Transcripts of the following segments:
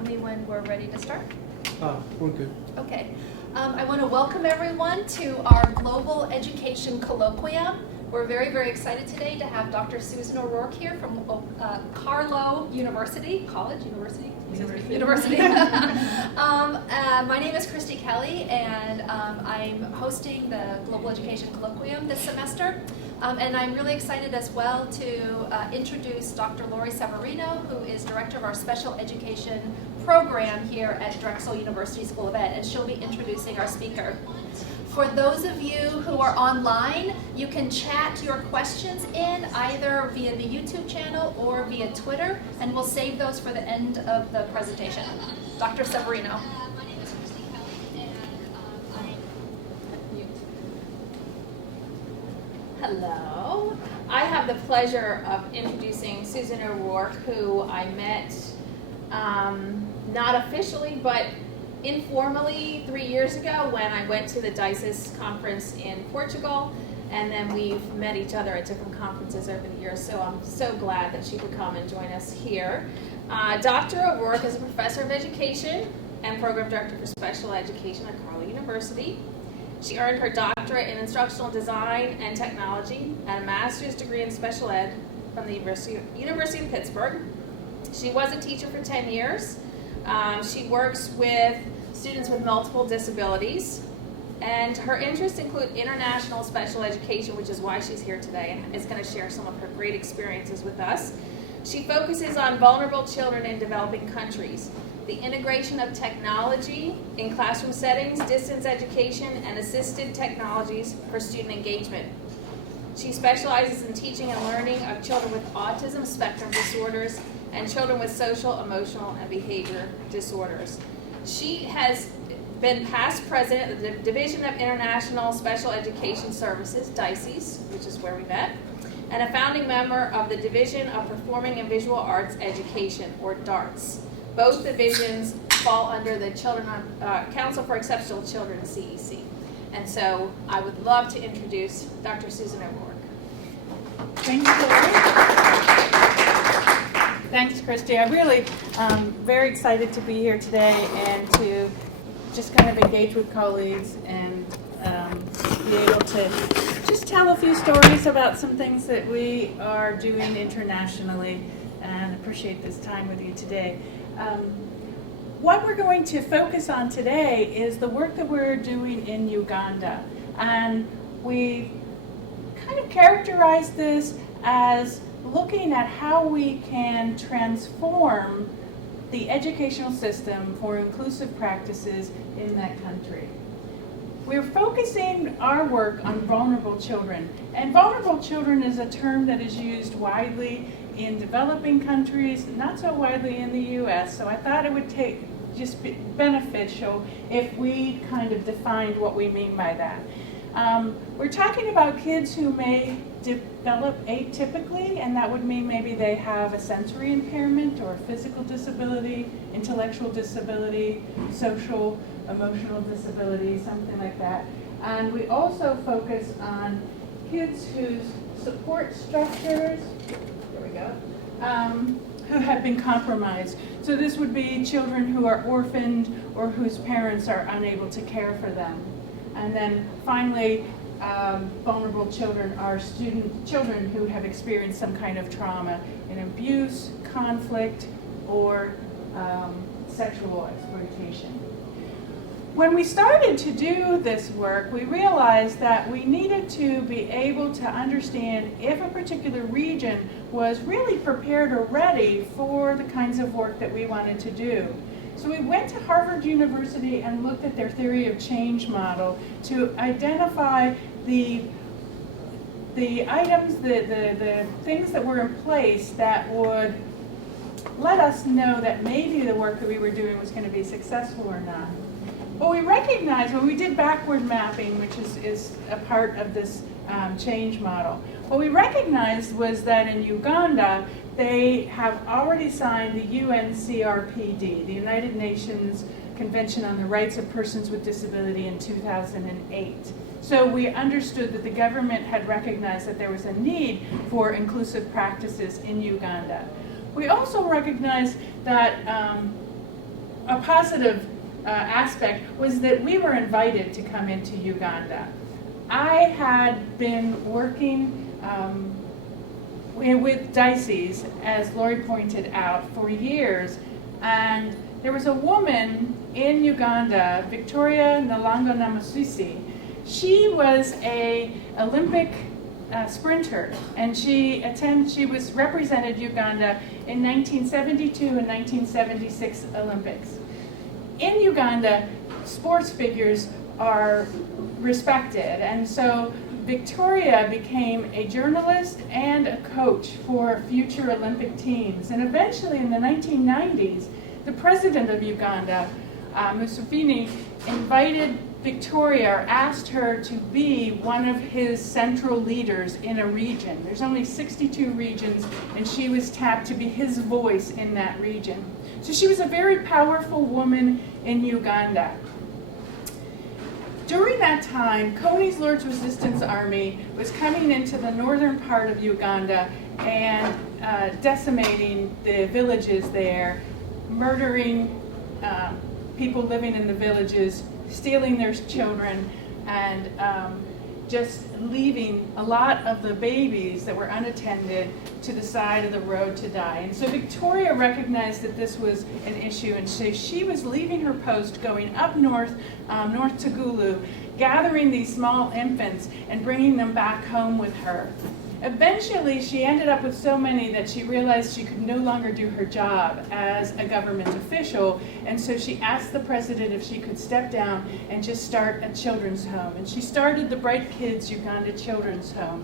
tell me when we're ready to start? We're good. Okay. I want to welcome everyone to our Global Education Colloquium. We're very, very excited today to have Dr. Susan O'Rourke here from Carlow University. College? University? University. My name is Christy Kelly, and I'm hosting the Global Education Colloquium this semester. And I'm really excited as well to introduce Dr. Laurie Severino, who is director of our special education program here at Drexel University School of Ed, and she'll be introducing our speaker. For those of you who are online, you can chat your questions in either via the YouTube channel or via Twitter, and we'll save those for the end of the presentation. Dr. Severino. My name is Christy Kelly, and Hello. I have the pleasure of introducing Susan O'Rourke, who I met not officially, but informally 3 years ago when I went to the DICES conference in Portugal, and then we've met each other at different conferences over the years, so I'm so glad that she could come and join us here. Dr. O'Rourke is a professor of education and program director for special education at Carlow University. She earned her doctorate in instructional design and technology and a master's degree in special ed from the University of Pittsburgh. She was a teacher for 10 years. She works with students with multiple disabilities, and her interests include international special education, which is why she's here today and is going to share some of her great experiences with us. She focuses on vulnerable children in developing countries, the integration of technology in classroom settings, distance education, and assisted technologies for student engagement. She specializes in teaching and learning of children with autism spectrum disorders and children with social, emotional, and behavior disorders. She has been past president of the Division of International Special Education Services, DICES, which is where we met, and a founding member of the Division of Performing and Visual Arts Education, or DARTS. Both divisions fall under the Council for Exceptional Children, CEC. And so I would love to introduce Dr. Susan O'Rourke. Thank you, Laurie. Thanks, Christy. I really very excited to be here today and to just kind of engage with colleagues and be able to just tell a few stories about some things that we are doing internationally, and appreciate this time with you today. What we're going to focus on today is the work that we're doing in Uganda, and we kind of characterize this as looking at how we can transform the educational system for inclusive practices in that country. We're focusing our work on vulnerable children, and vulnerable children is a term that is used widely in developing countries, not so widely in the U.S., so I thought it would be beneficial if we kind of defined what we mean by that. We're talking about kids who may develop atypically, and that would mean maybe they have a sensory impairment or a physical disability, intellectual disability, social, emotional disability, something like that. And we also focus on kids whose support structures, there we go, who have been compromised. So this would be children who are orphaned or whose parents are unable to care for them. And then finally, vulnerable children are children who have experienced some kind of trauma in abuse, conflict, or sexual exploitation. When we started to do this work, we realized that we needed to be able to understand if a particular region was really prepared or ready for the kinds of work that we wanted to do. So we went to Harvard University and looked at their theory of change model to identify the items, the things that were in place that would let us know that maybe the work that we were doing was going to be successful or not. What we recognized when we did backward mapping, which is a part of this change model, what we recognized was that in Uganda, they have already signed the UNCRPD, the United Nations Convention on the Rights of Persons with Disability, in 2008. So we understood that the government had recognized that there was a need for inclusive practices in Uganda. We also recognized that a positive aspect was that we were invited to come into Uganda. I had been working with diocese, as Laurie pointed out, for years, and there was a woman in Uganda, Victoria Nalango Namasisi. She was a Olympic sprinter, and she was represented Uganda in 1972 and 1976 Olympics. In Uganda, sports figures are respected, and so Victoria became a journalist and a coach for future Olympic teams. And eventually in the 1990s, the president of Uganda, Museveni, invited Victoria, or asked her to be one of his central leaders in a region. There's only 62 regions, and she was tapped to be his voice in that region. So she was a very powerful woman in Uganda. During that time, Kony's Lord's Resistance Army was coming into the northern part of Uganda and decimating the villages there, murdering people living in the villages, stealing their children, and just leaving a lot of the babies that were unattended to the side of the road to die. And so Victoria recognized that this was an issue, and so she was leaving her post, going up north, north to Gulu, gathering these small infants and bringing them back home with her. Eventually, she ended up with so many that she realized she could no longer do her job as a government official, and so she asked the president if she could step down and just start a children's home. And she started the Bright Kids Uganda Children's Home.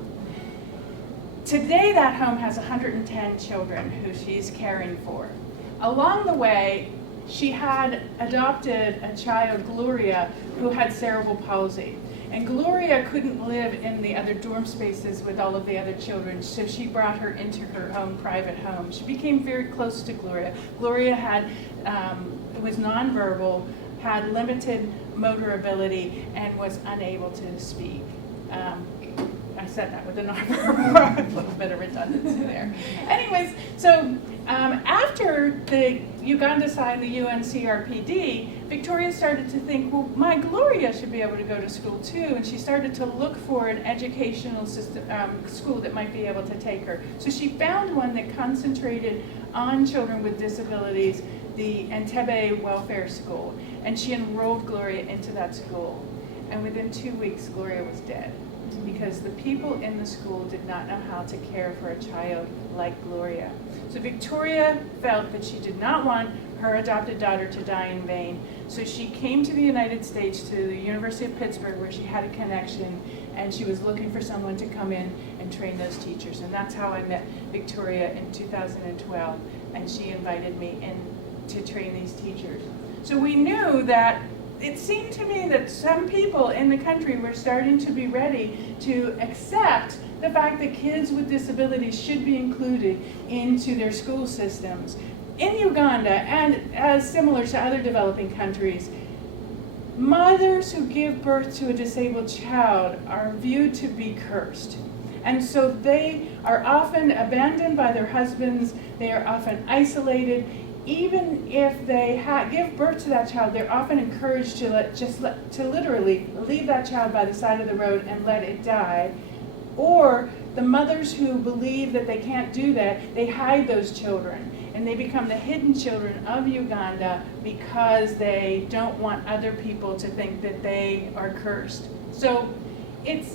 Today, that home has 110 children who she's caring for. Along the way, she had adopted a child, Gloria, who had cerebral palsy. And Gloria couldn't live in the other dorm spaces with all of the other children, so she brought her into her own private home. She became very close to Gloria. Gloria was nonverbal, had limited motor ability, and was unable to speak. I said that with a nonverbal, a little bit of redundancy there. Anyways, so after the Uganda signed the UNCRPD, Victoria started to think, well, my Gloria should be able to go to school too, and she started to look for an educational system, school that might be able to take her. So she found one that concentrated on children with disabilities, the Entebbe Welfare School, and she enrolled Gloria into that school. And within 2 weeks, Gloria was dead, because the people in the school did not know how to care for a child like Gloria. So Victoria felt that she did not want her adopted daughter to die in vain. So she came to the United States, to the University of Pittsburgh, where she had a connection, and she was looking for someone to come in and train those teachers. And that's how I met Victoria in 2012, and she invited me in to train these teachers. So we knew that it seemed to me that some people in the country were starting to be ready to accept the fact that kids with disabilities should be included into their school systems. In Uganda, and as similar to other developing countries, mothers who give birth to a disabled child are viewed to be cursed. And so they are often abandoned by their husbands, they are often isolated. Even if they give birth to that child, they're often encouraged to literally leave that child by the side of the road and let it die. Or the mothers who believe that they can't do that, they hide those children, and they become the hidden children of Uganda because they don't want other people to think that they are cursed. So it's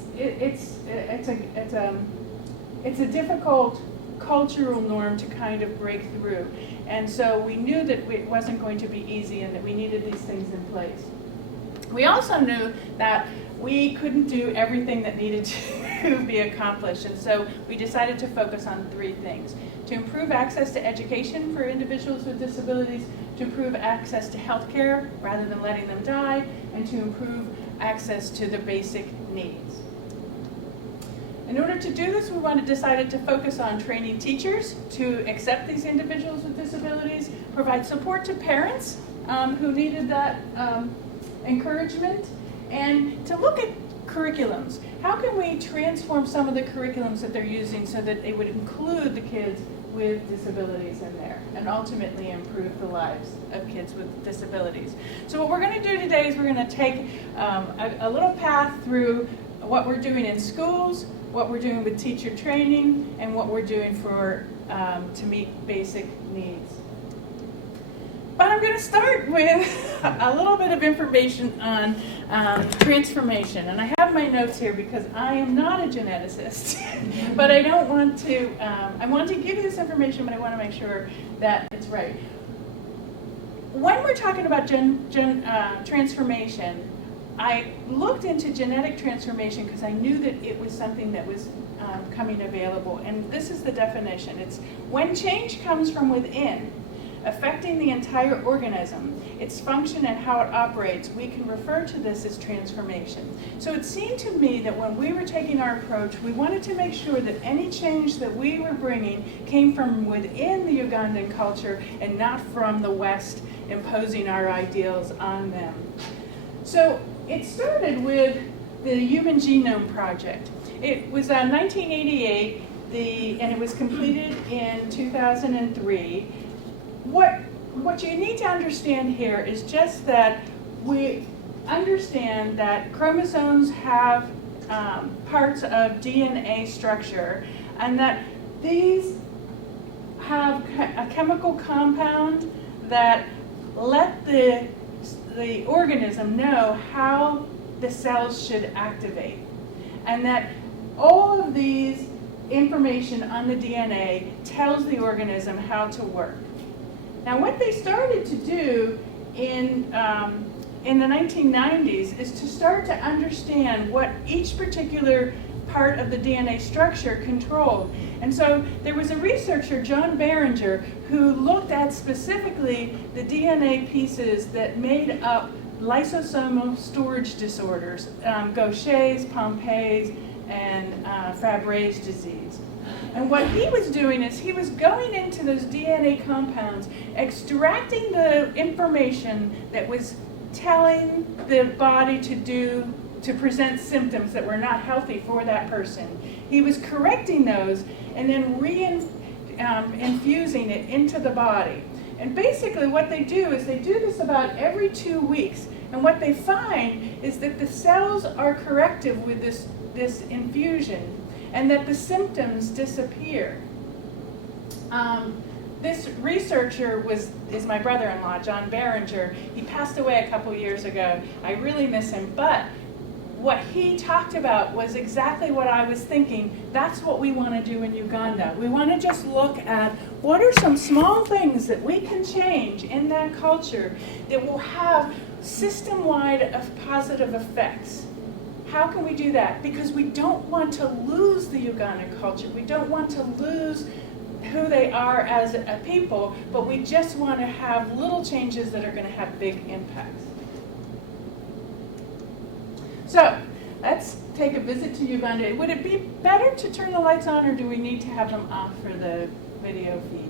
a difficult cultural norm to kind of break through. And so we knew that it wasn't going to be easy and that we needed these things in place. We also knew that we couldn't do everything that needed to be accomplished, and so we decided to focus on 3 things: to improve access to education for individuals with disabilities, to improve access to health care rather than letting them die, and to improve access to their basic needs. In order to do this, we decided to focus on training teachers to accept these individuals with disabilities, provide support to parents who needed that encouragement, and to look at curriculums. How can we transform some of the curriculums that they're using so that they would include the kids with disabilities in there and ultimately improve the lives of kids with disabilities. So what we're going to do today is we're going to take a little path through what we're doing in schools, what we're doing with teacher training, and what we're doing for to meet basic needs. But I'm going to start with a little bit of information on transformation. And I have my notes here because I am not a geneticist, but I don't want to, I want to give you this information, but I want to make sure that it's right. When we're talking about transformation, I looked into genetic transformation because I knew that it was something that was coming available. And this is the definition. It's when change comes from within, affecting the entire organism, its function and how it operates, we can refer to this as transformation. So it seemed to me that when we were taking our approach, we wanted to make sure that any change that we were bringing came from within the Ugandan culture and not from the West imposing our ideals on them. So it started with the Human Genome Project. It was 1988, and it was completed in 2003. What you need to understand here is just that we understand that chromosomes have parts of DNA structure, and that these have a chemical compound that let the organism know how the cells should activate, and that all of these information on the DNA tells the organism how to work. Now, what they started to do in the 1990s is to start to understand what each particular part of the DNA structure controlled. And so there was a researcher, John Behringer, who looked at specifically the DNA pieces that made up lysosomal storage disorders, Gaucher's, Pompe's, and Fabry's disease. And what he was doing is he was going into those DNA compounds, extracting the information that was telling the body to present symptoms that were not healthy for that person. He was correcting those and then infusing it into the body. And basically what they do is they do this about every 2 weeks. And what they find is that the cells are corrective with this infusion, and that the symptoms disappear. This researcher is my brother-in-law, John Behringer. He passed away a couple years ago. I really miss him, but what he talked about was exactly what I was thinking. That's what we want to do in Uganda. We want to just look at what are some small things that we can change in that culture that will have system-wide positive effects. How can we do that? Because we don't want to lose the Ugandan culture. We don't want to lose who they are as a people, but we just want to have little changes that are going to have big impacts. So let's take a visit to Uganda. Would it be better to turn the lights on, or do we need to have them off for the video feed?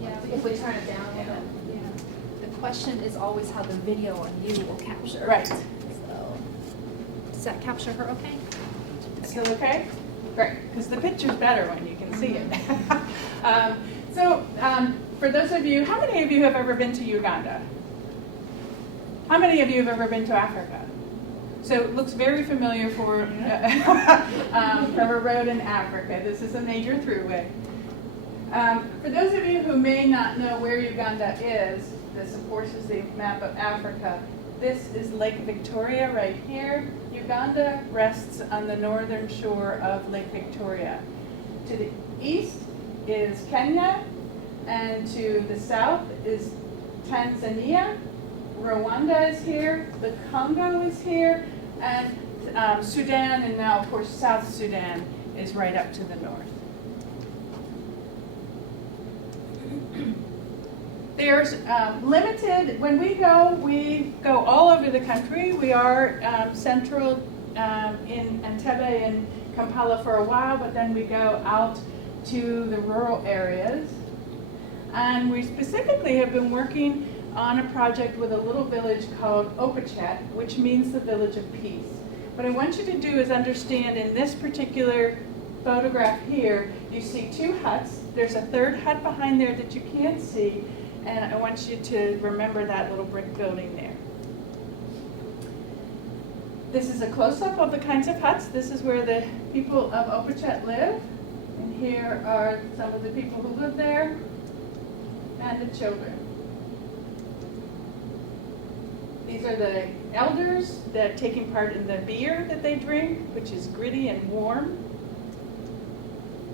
Yeah, If we turn it down, yeah. The question is always how the video on you will capture. Right. So, does that capture her okay? Still okay? Great, because the picture's better when you can see it. For those of you, how many of you have ever been to Uganda? How many of you have ever been to Africa? So it looks very familiar from a road in Africa. This is a major throughway. For those of you who may not know where Uganda is, this of course is the map of Africa. This is Lake Victoria right here. Uganda rests on the northern shore of Lake Victoria. To the east is Kenya, and to the south is Tanzania. Rwanda is here, the Congo is here, and Sudan, and now of course South Sudan is right up to the north. There's limited, when we go all over the country. We are central in Entebbe and Kampala for a while, but then we go out to the rural areas. And we specifically have been working on a project with a little village called Opachet, which means the village of peace. What I want you to do is understand in this particular photograph here, you see two huts. There's a third hut behind there that you can't see, and I want you to remember that little brick building there. This is a close-up of the kinds of huts. This is where the people of Opachet live, and here are some of the people who live there, and the children. These are the elders that are taking part in the beer that they drink, which is gritty and warm.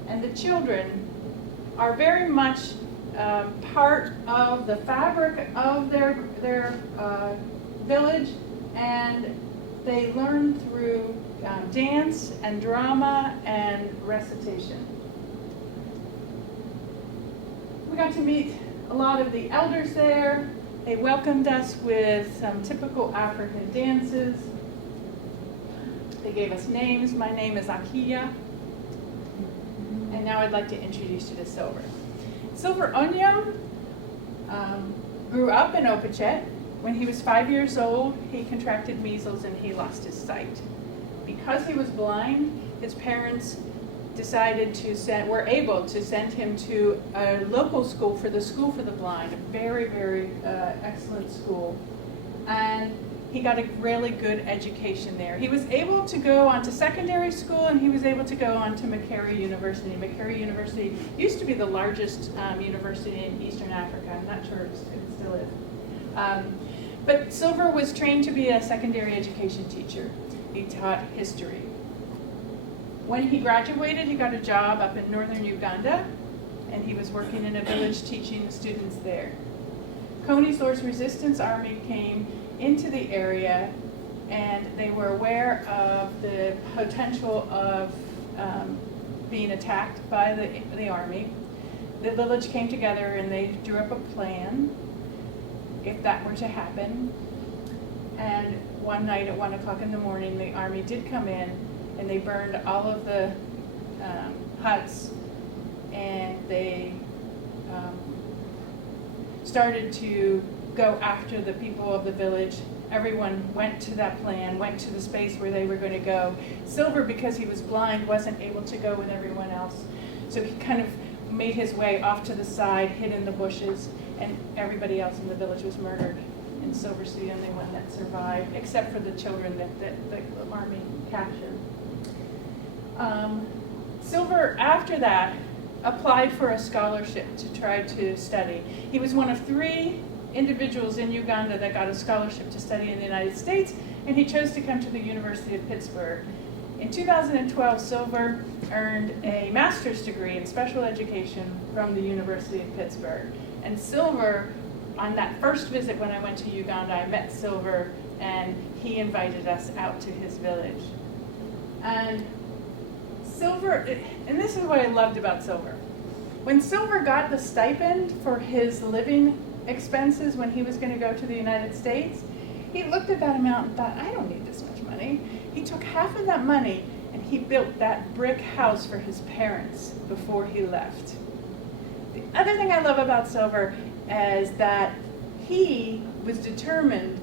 And the children are very much part of the fabric of their village, and they learn through dance and drama and recitation. We got to meet a lot of the elders there. They welcomed us with some typical African dances. They gave us names. My name is Akia. And now I'd like to introduce you to Silver. Silver Onyem grew up in Opachet. When he was 5 years old, he contracted measles and he lost his sight. Because he was blind, his parents were able to send him to a local school for the blind, a very, very excellent school. And he got a really good education there. He was able to go on to secondary school, and he was able to go on to Makerere University. Makerere University used to be the largest university in Eastern Africa. I'm not sure it still is. But Silver was trained to be a secondary education teacher. He taught history. When he graduated, he got a job up in northern Uganda, and he was working in a village teaching the students there. Koni's Resistance Army came into the area, and they were aware of the potential of being attacked by the army. The village came together and they drew up a plan if that were to happen. And one night at 1 o'clock in the morning, the army did come in and they burned all of the huts, and they started to go after the people of the village. Everyone went to that plan, went to the space where they were going to go. Silver, because he was blind, wasn't able to go with everyone else. So he kind of made his way off to the side, hid in the bushes, and everybody else in the village was murdered. And Silver's the only one that survived, except for the children that the army captured. Silver, after that, applied for a scholarship to try to study. He was one of 3 individuals in Uganda that got a scholarship to study in the United States, and he chose to come to the University of Pittsburgh. In 2012, Silver earned a master's degree in special education from the University of Pittsburgh. And Silver, on that first visit when I went to Uganda, I met Silver, and he invited us out to his village. And Silver, and this is what I loved about Silver. When Silver got the stipend for his living expenses when he was going to go to the United States, he looked at that amount and thought, I don't need this much money. He took half of that money and he built that brick house for his parents before he left. The other thing I love about Silver is that he was determined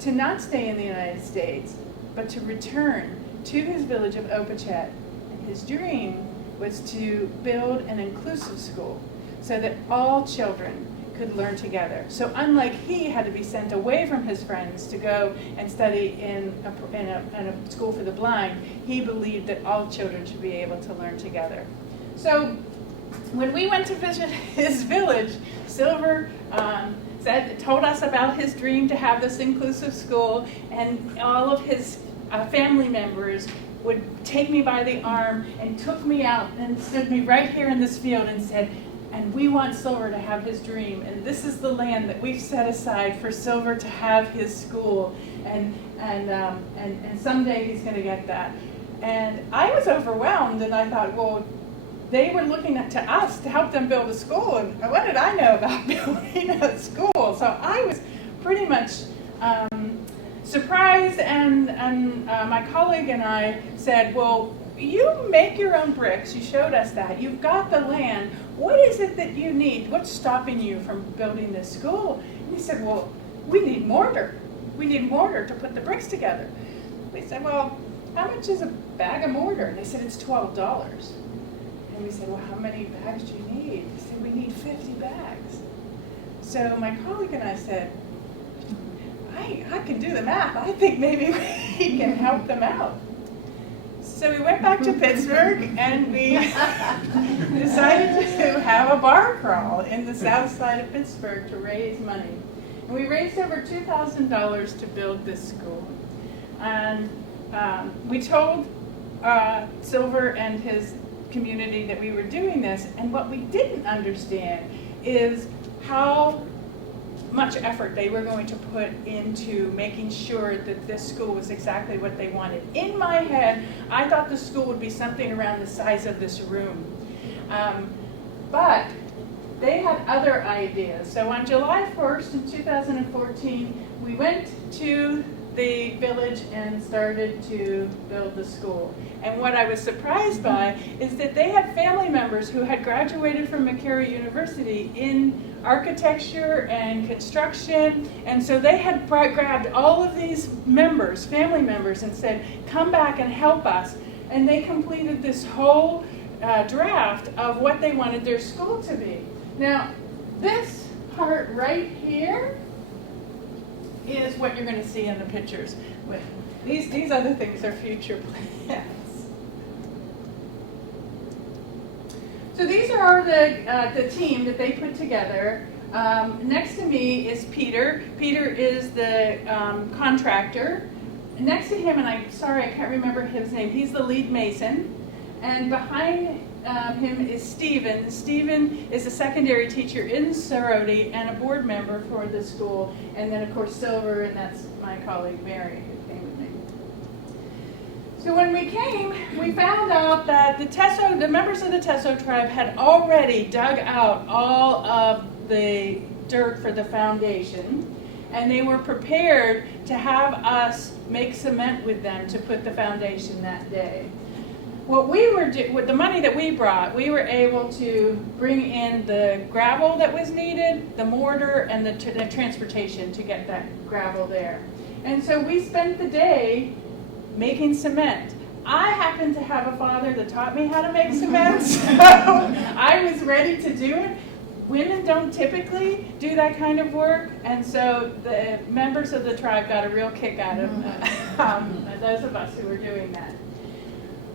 to not stay in the United States, but to return to his village of Opachet. And his dream was to build an inclusive school so that all children could learn together. So unlike he had to be sent away from his friends to go and study in a school for the blind, he believed that all children should be able to learn together. So when we went to visit his village, Silver told us about his dream to have this inclusive school, and all of his family members would take me by the arm and took me out and stood me right here in this field and said, and we want Silver to have his dream, and this is the land that we've set aside for Silver to have his school, and someday he's going to get that. And I was overwhelmed, and I thought, well, they were looking to us to help them build a school, and what did I know about building a school? So I was pretty much surprised, and my colleague and I said, well, you make your own bricks. You showed us that. You've got the land. What is it that you need? What's stopping you from building this school? And he said, well, we need mortar. We need mortar to put the bricks together. We said, well, how much is a bag of mortar? And they said, it's $12. And we said, well, how many bags do you need? They said, we need 50 bags. So my colleague and I said, I can do the math. I think maybe we can help them out. So we went back to Pittsburgh and we decided to have a bar crawl in the south side of Pittsburgh to raise money. And we raised over $2,000 to build this school. And we told Silver and his community that we were doing this, and what we didn't understand is how much effort they were going to put into making sure that this school was exactly what they wanted. In my head, I thought the school would be something around the size of this room. But they had other ideas. So on July 1st in 2014, we went to the village and started to build the school. And what I was surprised by is that they had family members who had graduated from McCary University in architecture and construction, and so they had grabbed all of these members, family members, and said, come back and help us. And they completed this whole draft of what they wanted their school to be. Now, this part right here is what you're going to see in the pictures. These other things are future plans. So these are the team that they put together. Next to me is Peter. Peter is the contractor. Next to him, and I'm sorry I can't remember his name, he's the lead mason. And behind him is Stephen. Stephen is a secondary teacher in Sorority and a board member for the school. And then of course Silver, and that's my colleague Mary who came with me. So when we came, we found out that the members of the Teso tribe had already dug out all of the dirt for the foundation, and they were prepared to have us make cement with them to put the foundation that day. What we were with the money that we brought, we were able to bring in the gravel that was needed, the mortar, and the transportation to get that gravel there. And so we spent the day making cement. I happened to have a father that taught me how to make cement, so I was ready to do it. Women don't typically do that kind of work, and so the members of the tribe got a real kick out of those of us who were doing that.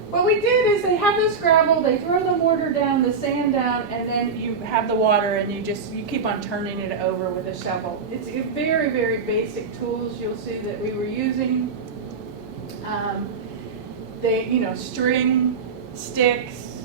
What we did is they have this gravel, they throw the mortar down, the sand down, and then you have the water and you keep on turning it over with a shovel. It's very, very basic tools you'll see that we were using. String, sticks,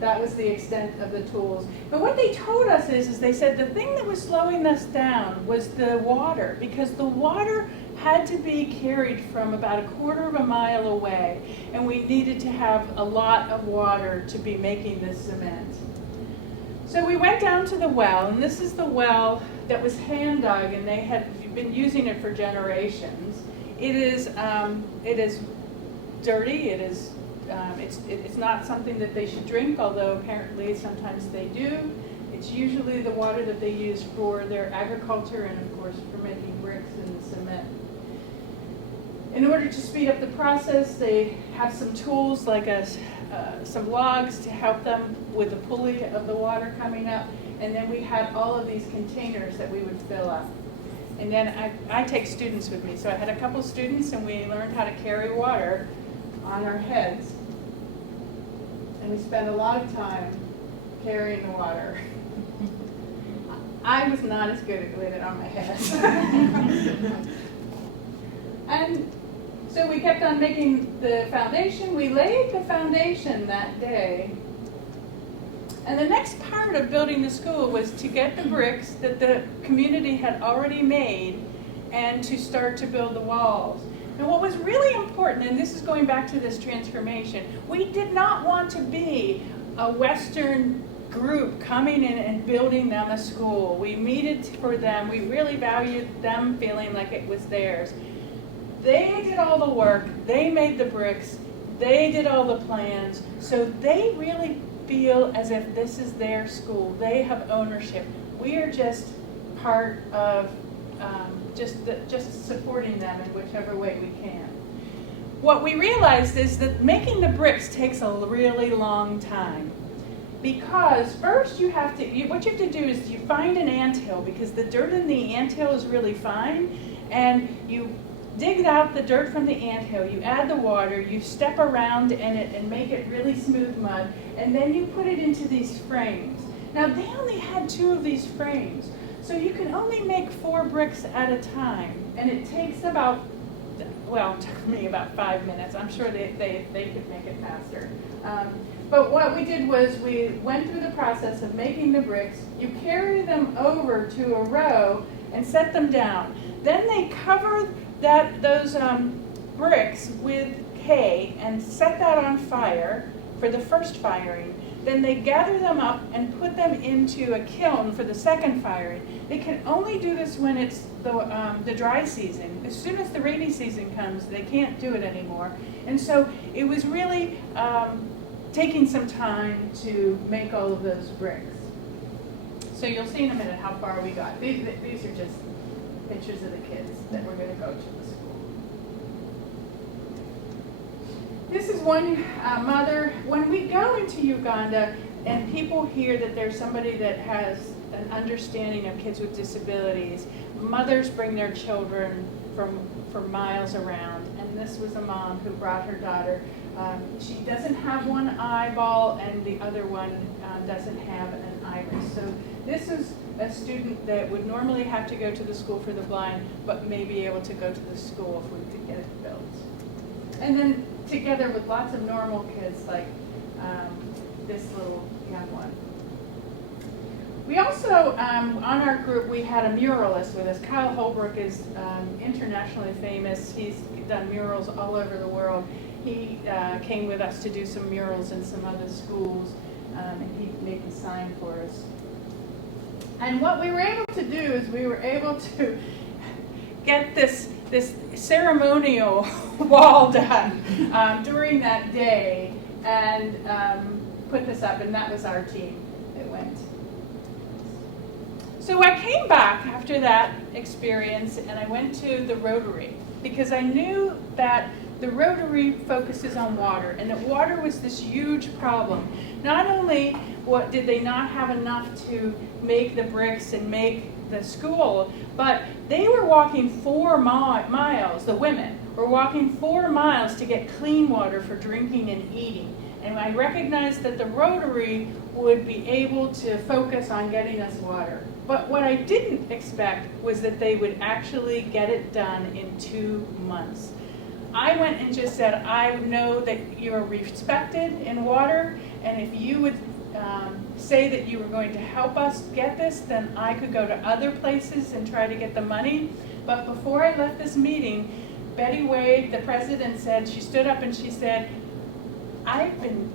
that was the extent of the tools. But what they told us is they said the thing that was slowing us down was the water, because the water had to be carried from about 1/4 mile away, and we needed to have a lot of water to be making this cement. So we went down to the well, and this is the well that was hand dug, and they had been using it for generations. It is dirty. It's not something that they should drink, although apparently sometimes they do. It's usually the water that they use for their agriculture and of course for making bricks and cement. In order to speed up the process, they have some tools like some logs to help them with the pulley of the water coming up, and then we had all of these containers that we would fill up. And then I take students with me, so I had a couple students and we learned how to carry water on our heads. And we spent a lot of time carrying the water. I was not as good with it on my head. And so we kept on making the foundation. We laid the foundation that day. And the next part of building the school was to get the bricks that the community had already made and to start to build the walls. And what was really important, and this is going back to this transformation, we did not want to be a Western group coming in and building them a school. We needed for them, we really valued them feeling like it was theirs. They did all the work, they made the bricks, they did all the plans, so they really feel as if this is their school. They have ownership. We are just part of just supporting them in whichever way we can. what we realized is that making the bricks takes a really long time. Because first what you have to do is you find an anthill, because the dirt in the anthill is really fine, and you dig out the dirt from the anthill, you add the water, you step around in it and make it really smooth mud, and then you put it into these frames. Now they only had 2 of these frames, so you can only make 4 bricks at a time, and it takes about, well, it took me about 5 minutes. I'm sure they could make it faster. But what we did was we went through the process of making the bricks. You carry them over to a row and set them down. Then they cover those bricks with hay and set that on fire for the first firing. Then they gather them up and put them into a kiln for the second firing. They can only do this when it's the dry season. As soon as the rainy season comes, they can't do it anymore. And so it was really taking some time to make all of those bricks. So you'll see in a minute how far we got. These are just pictures of the kids that were going to go to the school. This is one mother. When we go into Uganda and people hear that there's somebody that has an understanding of kids with disabilities, mothers bring their children from miles around. And this was a mom who brought her daughter. She doesn't have one eyeball and the other one doesn't have an iris. So this is a student that would normally have to go to the school for the blind, but may be able to go to the school if we could get it built. And then together with lots of normal kids like this little young one. We also, on our group, we had a muralist with us. Kyle Holbrook is internationally famous. He's done murals all over the world. He came with us to do some murals in some other schools, and he made the sign for us. And what we were able to do is we were able to get this ceremonial wall done during that day and put this up, and that was our team that went. So I came back after that experience and I went to the Rotary because I knew that the Rotary focuses on water, and that water was this huge problem. Not only did they not have enough to make the bricks and make the school, but they were walking 4 miles, the women were walking 4 miles to get clean water for drinking and eating. And I recognized that the Rotary would be able to focus on getting us water. But what I didn't expect was that they would actually get it done in 2 months. I went and just said, I know that you're respected in water, and if you would say that you were going to help us get this, then I could go to other places and try to get the money. But before I left this meeting, Betty Wade, the president, said, she stood up and she said, I've been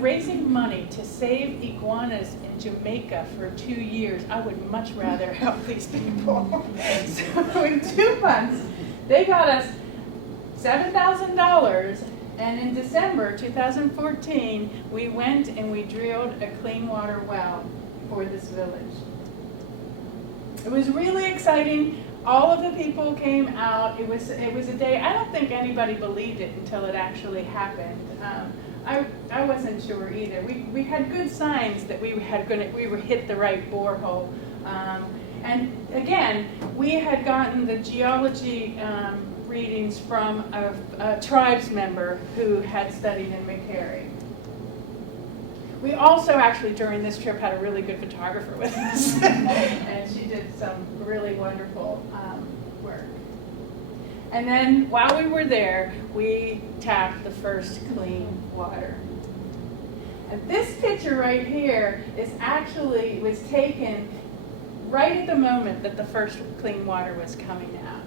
raising money to save iguanas in Jamaica for 2 years. I would much rather help these people. So in 2 months, they got us $7,000, and in December 2014, we went and we drilled a clean water well for this village. It was really exciting. All of the people came out. It was a day, I don't think anybody believed it until it actually happened. I wasn't sure either. We had good signs that we were hit the right borehole. And again, we had gotten the geology readings from a tribes member who had studied in McCary. We also actually during this trip had a really good photographer with us, and she did some really wonderful work. And then while we were there, we tapped the first clean water. And this picture right here was taken right at the moment that the first clean water was coming out.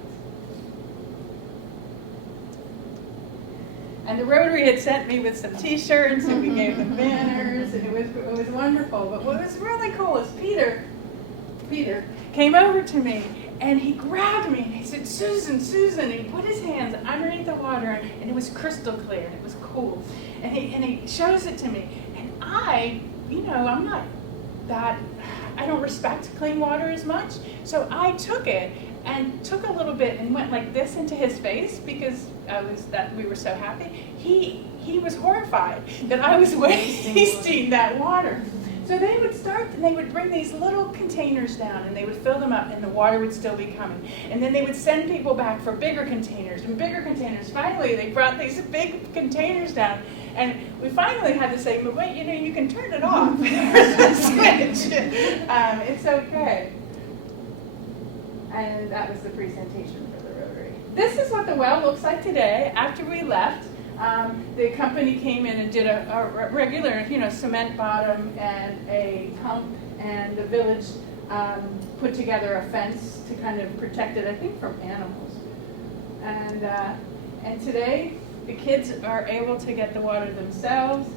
And the Rotary had sent me with some t-shirts, and we gave them banners, and it was wonderful. But what was really cool is Peter came over to me, and he grabbed me, and he said, Susan, Susan, and he put his hands underneath the water, and it was crystal clear, and it was cool. And he shows it to me, and I'm not that, I don't respect clean water as much, so I took it, and took a little bit and went like this into his face because we were so happy. He was horrified that I was wasting that water. So they would start, and they would bring these little containers down, and they would fill them up, and the water would still be coming. And then they would send people back for bigger containers and bigger containers. Finally, they brought these big containers down, and we finally had to say, but wait, you can turn it off. There's a switch. It's okay. And that was the presentation for the Rotary. This is what the well looks like today. After we left, the company came in and did a regular, cement bottom and a pump, and the village put together a fence to kind of protect it, I think, from animals. And today, the kids are able to get the water themselves.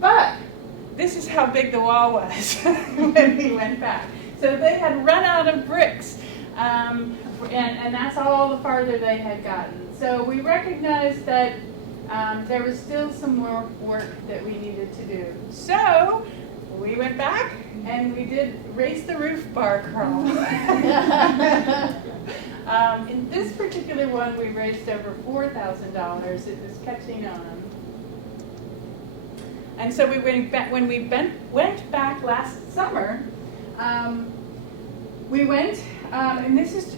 But this is how big the wall was when we went back. So they had run out of bricks. And that's all the farther they had gotten. So we recognized that there was still some more work that we needed to do. So we went back and we did raise the roof bar crawl. In this particular one, we raised over $4,000. It was catching on. And so when we went back last summer, we went, and this is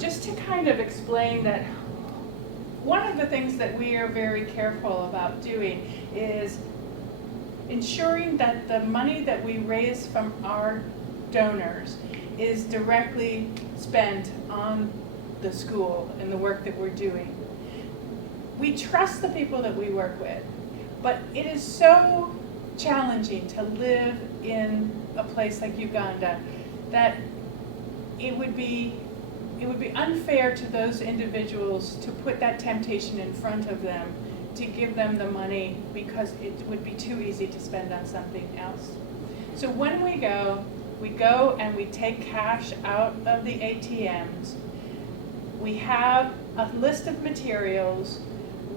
just to kind of explain that one of the things that we are very careful about doing is ensuring that the money that we raise from our donors is directly spent on the school and the work that we're doing. We trust the people that we work with, but it is so challenging to live in a place like Uganda that it would be unfair to those individuals to put that temptation in front of them to give them the money because it would be too easy to spend on something else. So when we go and we take cash out of the ATMs. We have a list of materials.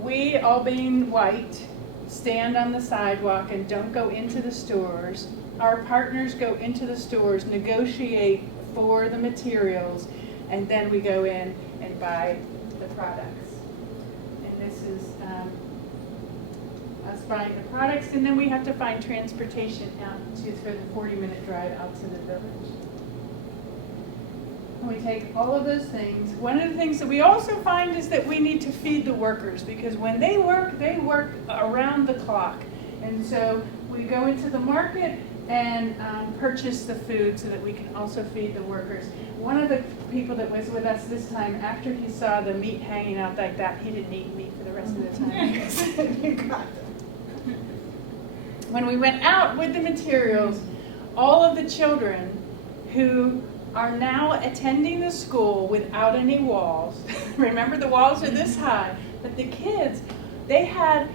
We, all being white, stand on the sidewalk and don't go into the stores. Our partners go into the stores, negotiate for the materials, and then we go in and buy the products. And this is us buying the products, and then we have to find transportation out for the 40-minute drive out to the village. And we take all of those things. One of the things that we also find is that we need to feed the workers, because when they work around the clock. And so we go into the market and purchase the food so that we can also feed the workers. One of the people that was with us this time, after he saw the meat hanging out like that, he didn't eat meat for the rest of the time. When we went out with the materials, all of the children who are now attending the school without any walls, remember the walls are this high, but the kids, they had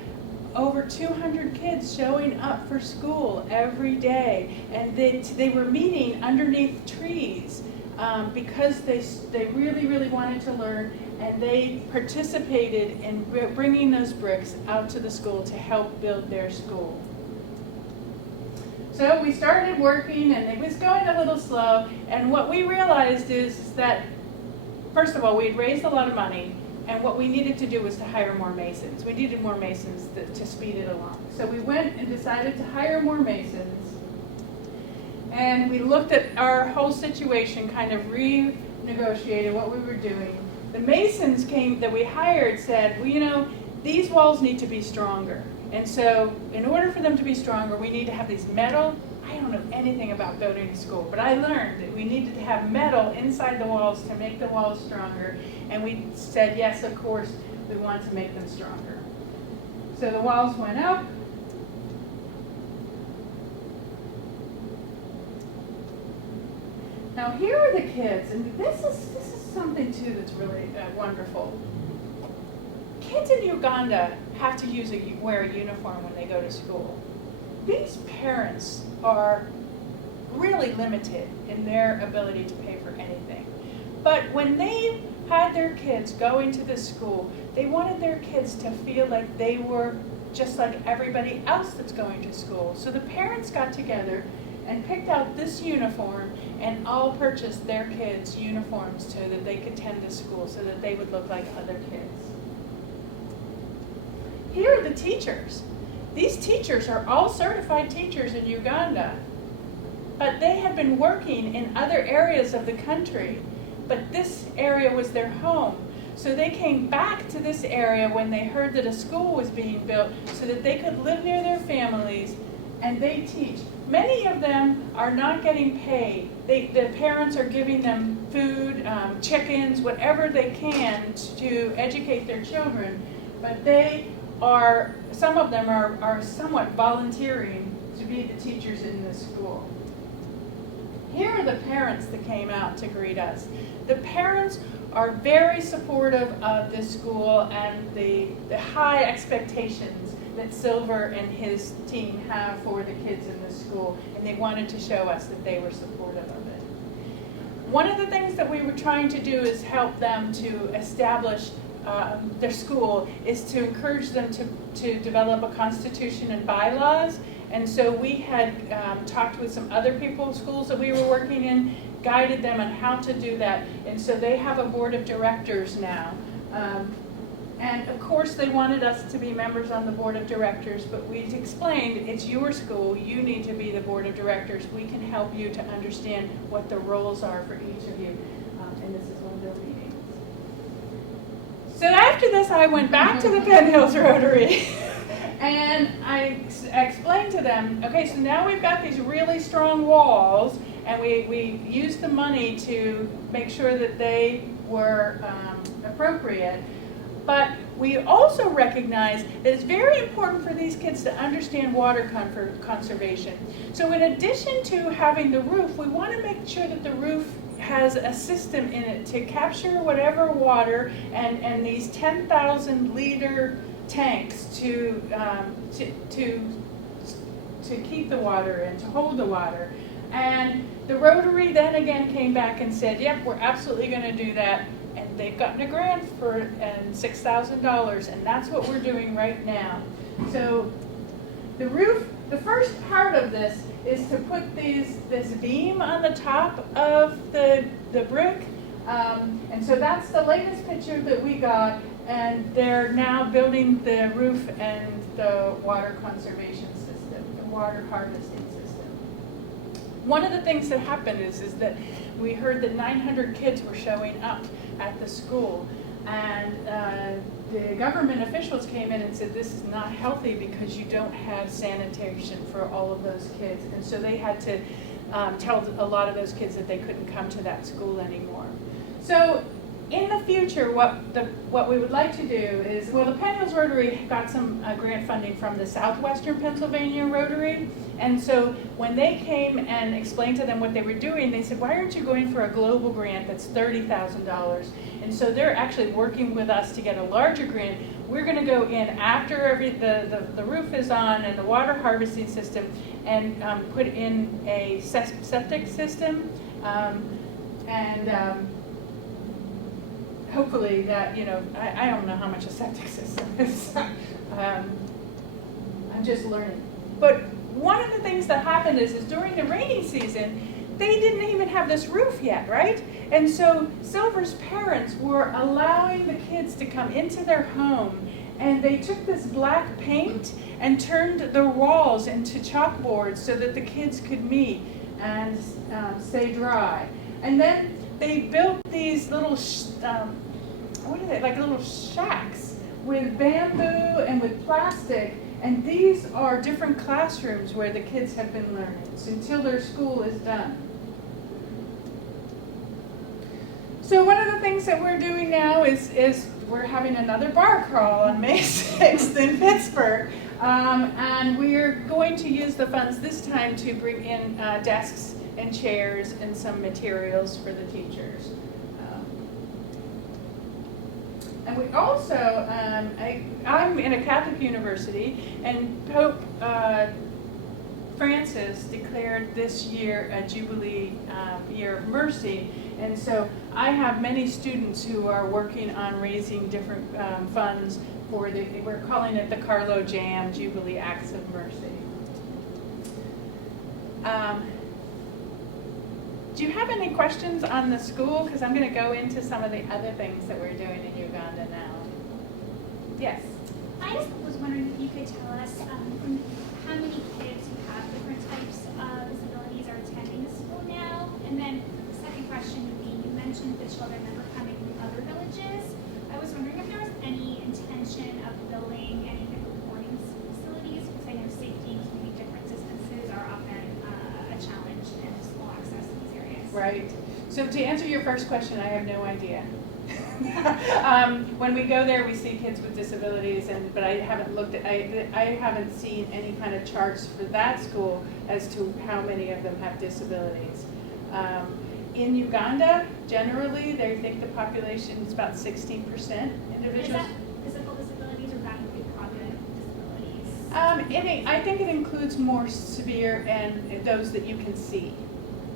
over 200 kids showing up for school every day, and they were meeting underneath trees because they really, really wanted to learn, and they participated in bringing those bricks out to the school to help build their school. So we started working, and it was going a little slow, and what we realized is that, first of all, we had raised a lot of money, and what we needed to do was to hire more masons. We needed more masons to speed it along. So we went and decided to hire more masons, and we looked at our whole situation, kind of renegotiated what we were doing. The masons that we hired said, well, these walls need to be stronger. And so in order for them to be stronger, we need to have these metal. I don't know anything about building a school, but I learned that we needed to have metal inside the walls to make the walls stronger. And we said, yes, of course, we want to make them stronger. So the walls went up. Now here are the kids, and this is something too that's really wonderful. Kids in Uganda have to wear a uniform when they go to school. These parents are really limited in their ability to pay for anything. But when they had their kids go into this school, they wanted their kids to feel like they were just like everybody else that's going to school. So the parents got together and picked out this uniform and all purchased their kids uniforms so that they could attend the school, so that they would look like other kids. Here are the teachers. These teachers are all certified teachers in Uganda, but they had been working in other areas of the country, but this area was their home. So they came back to this area when they heard that a school was being built so that they could live near their families, and they teach. Many of them are not getting paid. The parents are giving them food, chickens, whatever they can to educate their children, but some of them are somewhat volunteering to be the teachers in this school. Here are the parents that came out to greet us. The parents are very supportive of this school and the high expectations that Silver and his team have for the kids in the school, and they wanted to show us that they were supportive of it. One of the things that we were trying to do is help them to establish their school, is to encourage them to develop a constitution and bylaws. And so we had talked with some other schools that we were working in, guided them on how to do that. And so they have a board of directors now. And of course they wanted us to be members on the board of directors, but we explained it's your school, you need to be the board of directors. We can help you to understand what the roles are for each of you. And this is one of their meetings. So after this, I went back to the Penn Hills Rotary and I explained to them, okay, so now we've got these really strong walls, and we used the money to make sure that they were appropriate. But we also recognize that it's very important for these kids to understand water conservation. So in addition to having the roof, we want to make sure that the roof has a system in it to capture whatever water, and these 10,000 liter tanks to keep the water and to hold the water. And the Rotary then again came back and said, yep, we're absolutely going to do that. And they've gotten a grant for $6,000, and that's what we're doing right now. So the roof, the first part of this is to put this beam on the top of the brick. And so that's the latest picture that we got, and they're now building the roof and the water conservation system, the water harvesting system. One of the things that happened is that we heard that 900 kids were showing up at the school, and the government officials came in and said this is not healthy because you don't have sanitation for all of those kids, and so they had to tell a lot of those kids that they couldn't come to that school anymore. So in the future, what we would like to do is, well, the Penn Hills Rotary got some grant funding from the Southwestern Pennsylvania Rotary, and so when they came and explained to them what they were doing, they said, why aren't you going for a global grant that's $30,000? And so they're actually working with us to get a larger grant. We're going to go in after the roof is on and the water harvesting system, and put in a septic system, hopefully that, I don't know how much a septic system is. I'm just learning. But one of the things that happened is during the rainy season, they didn't even have this roof yet, right? And so Silver's parents were allowing the kids to come into their home, and they took this black paint and turned the walls into chalkboards so that the kids could meet and stay dry. And then they built these little, what are they, like little shacks with bamboo and with plastic, and these are different classrooms where the kids have been learning until their school is done. So one of the things that we're doing now is we're having another bar crawl on May 6th in Pittsburgh, and we're going to use the funds this time to bring in desks and chairs and some materials for the teachers. And we also, I'm in a Catholic university, and Pope Francis declared this year a Jubilee Year of Mercy, and so I have many students who are working on raising different funds for we're calling it the Carlo Jam Jubilee Acts of Mercy. Do you have any questions on the school? Because I'm going to go into some of the other things that we're doing in Uganda now. Yes. I just was wondering if you could tell us how many kids who have different types of disabilities are attending the school now. And then the second question would be, you mentioned the children that were coming from other villages. I was wondering if there was any intention of building any different boarding facilities, because I know safety, maybe different distances are often a challenge in school access in these areas. Right. So to answer your first question, I have no idea. When we go there, we see kids with disabilities, but I haven't looked at. I haven't seen any kind of charts for that school as to how many of them have disabilities. In Uganda, generally, they think the population is about 16% individuals. Is that physical disabilities or that include cognitive disabilities? I think it includes more severe and those that you can see.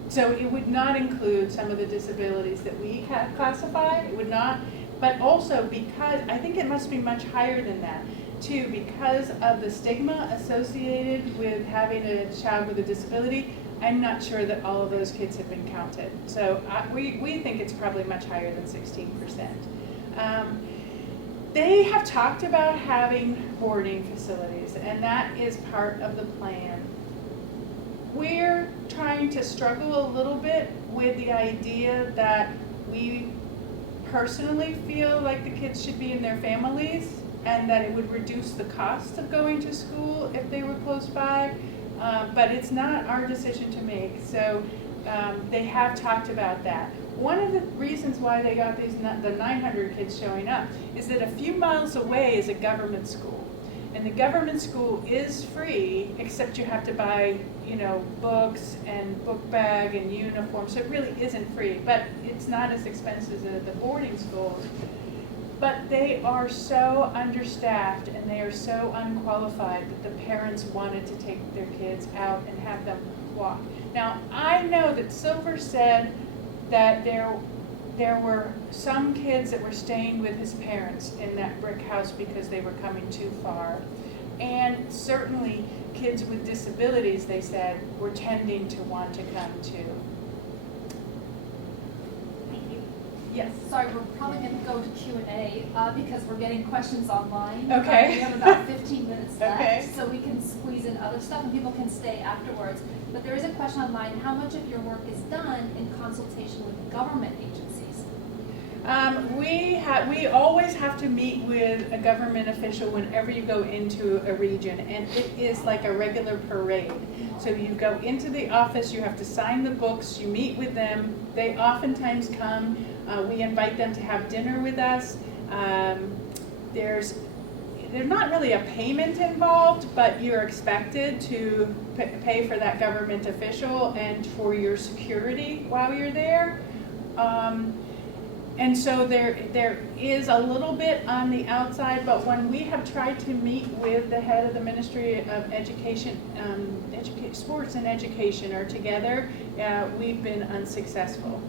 So it would not include some of the disabilities that we have classified. It would not, but also because, I think it must be much higher than that, too, because of the stigma associated with having a child with a disability. I'm not sure that all of those kids have been counted. So we think it's probably much higher than 16%. They have talked about having boarding facilities, and that is part of the plan. We're trying to struggle a little bit with the idea that we personally feel like the kids should be in their families and that it would reduce the cost of going to school if they were close by, but it's not our decision to make. So they have talked about that. One of the reasons why they got the 900 kids showing up is that a few miles away is a government school. And the government school is free, except you have to buy, books and book bag and uniform. So it really isn't free, but it's not as expensive as the boarding schools. But they are so understaffed and they are so unqualified that the parents wanted to take their kids out and have them walk. Now, I know that Silver said that there were some kids that were staying with his parents in that brick house because they were coming too far. And certainly kids with disabilities, they said, were tending to want to come too. Thank you. Yes. Sorry, we're probably going to go to Q&A because we're getting questions online. Okay. We have about 15 minutes left, Okay. so we can squeeze in other stuff and people can stay afterwards. But there is a question online, how much of your work is done in consultation with government agencies? We always have to meet with a government official whenever you go into a region, and it is like a regular parade. So you go into the office, you have to sign the books, you meet with them. They oftentimes come. We invite them to have dinner with us. There's not really a payment involved, but you're expected to pay for that government official and for your security while you're there. And so there is a little bit on the outside, but when we have tried to meet with the head of the Ministry of Education, Sports and Education are together, we've been unsuccessful.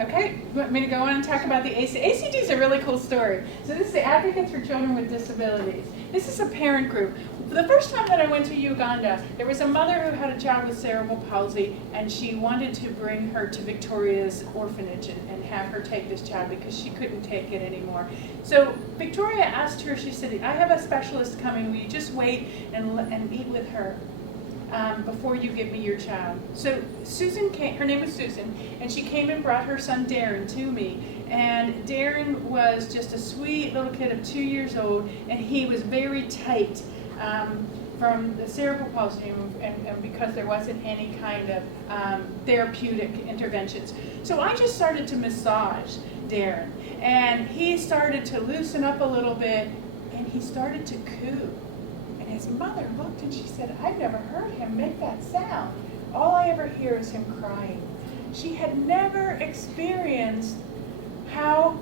Okay, you want me to go on and talk about the ACD? ACD is a really cool story. So this is the Advocates for Children with Disabilities. This is a parent group. The first time that I went to Uganda, there was a mother who had a child with cerebral palsy, and she wanted to bring her to Victoria's orphanage and have her take this child because she couldn't take it anymore. So Victoria asked her, she said, I have a specialist coming, will you just wait and meet with her before you give me your child? So Susan came, her name was Susan, and she came and brought her son Darren to me. And Darren was just a sweet little kid of 2 years old, and he was very tight from the cerebral palsy and because there wasn't any kind of therapeutic interventions. So I just started to massage Darren, and he started to loosen up a little bit, and he started to coo. And his mother looked and she said, I've never heard him make that sound. All I ever hear is him crying. She had never experienced how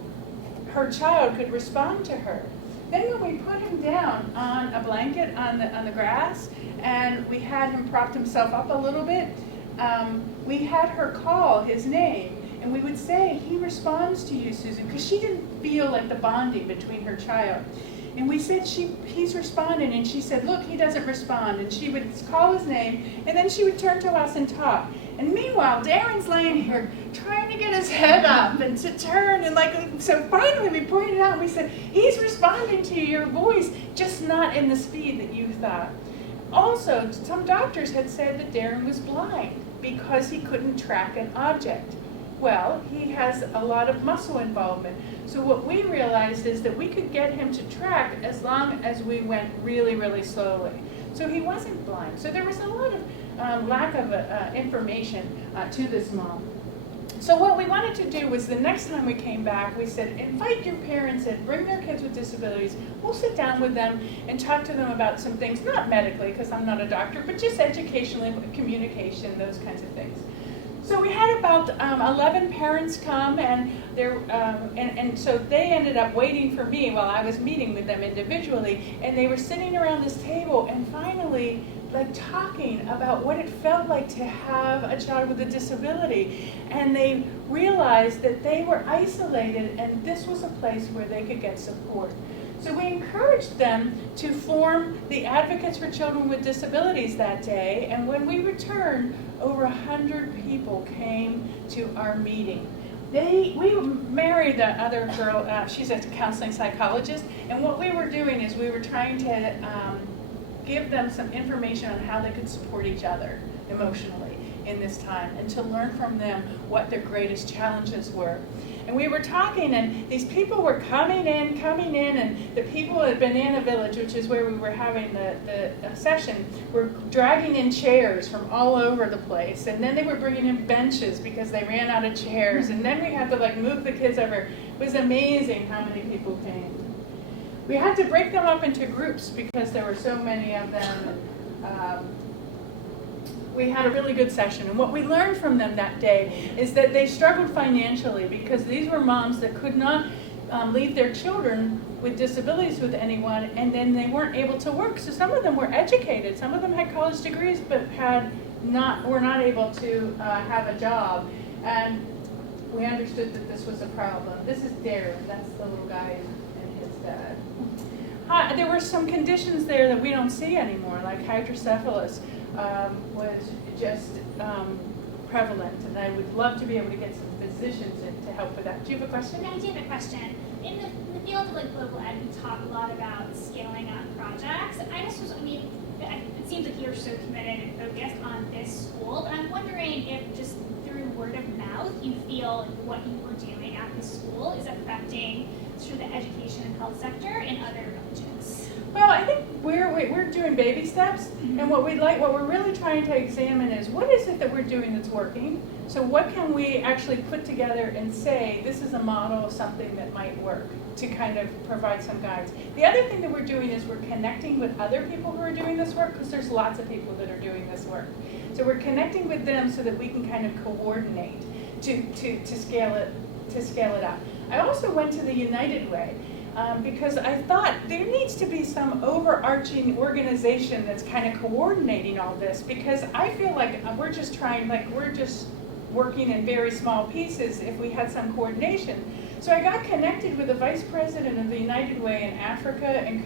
her child could respond to her. Then when we put him down on a blanket on the grass and we had him propped himself up a little bit, we had her call his name. And we would say, he responds to you, Susan, because she didn't feel like the bonding between her child. And we said, he's responding, and she said, look, he doesn't respond. And she would call his name, and then she would turn to us and talk. And meanwhile, Darren's laying here trying to get his head up and to turn, and so finally we pointed out, and we said, he's responding to your voice, just not in the speed that you thought. Also, some doctors had said that Darren was blind because he couldn't track an object. Well, he has a lot of muscle involvement. So what we realized is that we could get him to track as long as we went really, really slowly. So he wasn't blind. So there was a lot of lack of information to this mom. So what we wanted to do was the next time we came back, we said, invite your parents in, bring their kids with disabilities. We'll sit down with them and talk to them about some things, not medically, because I'm not a doctor, but just educationally, communication, those kinds of things. So we had about 11 parents come, and so they ended up waiting for me while I was meeting with them individually, and they were sitting around this table and finally talking about what it felt like to have a child with a disability. And they realized that they were isolated, and this was a place where they could get support. So we encouraged them to form the Advocates for Children with Disabilities that day, and when we returned, over 100 people came to our meeting. We married the other girl, she's a counseling psychologist, and what we were doing is we were trying to give them some information on how they could support each other emotionally in this time, and to learn from them what their greatest challenges were. And we were talking, and these people were coming in, and the people at Banana Village, which is where we were having the session, were dragging in chairs from all over the place. And then they were bringing in benches because they ran out of chairs. And then we had to move the kids over. It was amazing how many people came. We had to break them up into groups because there were so many of them. We had a really good session, and what we learned from them that day is that they struggled financially because these were moms that could not leave their children with disabilities with anyone, and then they weren't able to work. So some of them were educated, some of them had college degrees, but were not able to have a job, and we understood that this was a problem. This is Darren, that's the little guy and his dad. There were some conditions there that we don't see anymore, like hydrocephalus. Was just prevalent, and I would love to be able to get some physicians in to help with that. Do you have a question? I do have a question. In the field of global ed, we talk a lot about scaling up projects. I just was, it seems like you're so committed and focused on this school, but I'm wondering if just through word of mouth, you feel what you were doing at this school is affecting sort of the education and health sector in other villages. Well, I think we're doing baby steps, and what we're really trying to examine is what is it that we're doing that's working. So what can we actually put together and say this is a model of something that might work to kind of provide some guides. The other thing that we're doing is we're connecting with other people who are doing this work, because there's lots of people that are doing this work. So we're connecting with them so that we can kind of coordinate to scale it up. I also went to the United Way. Because I thought there needs to be some overarching organization that's kind of coordinating all this, because I feel like we're just working in very small pieces if we had some coordination. So I got connected with the vice president of the United Way in Africa and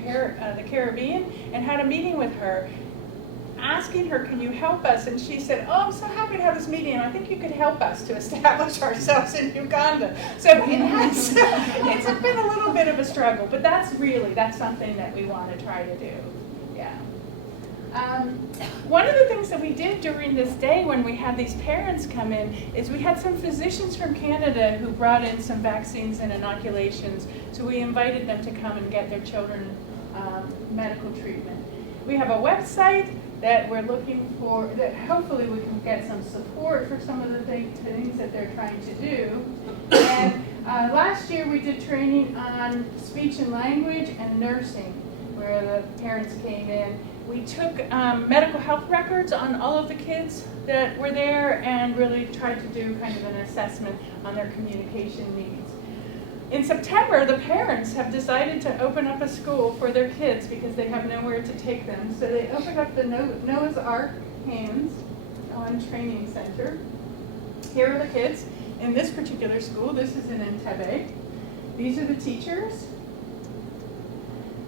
the Caribbean, and had a meeting with her, asking her, can you help us? And she said, oh, I'm so happy to have this meeting, and I think you could help us to establish ourselves in Uganda. So it's been a little bit of a struggle, but that's something that we want to try to do. Yeah. One of the things that we did during this day when we had these parents come in is we had some physicians from Canada who brought in some vaccines and inoculations. So we invited them to come and get their children medical treatment. We have a website that we're looking for, that hopefully we can get some support for some of the things that they're trying to do. And last year we did training on speech and language and nursing, where the parents came in. We took medical health records on all of the kids that were there and really tried to do kind of an assessment on their communication needs. In September, the parents have decided to open up a school for their kids because they have nowhere to take them. So they opened up the Noah's Ark hands-on training center. Here are the kids in this particular school. This is in Entebbe. These are the teachers.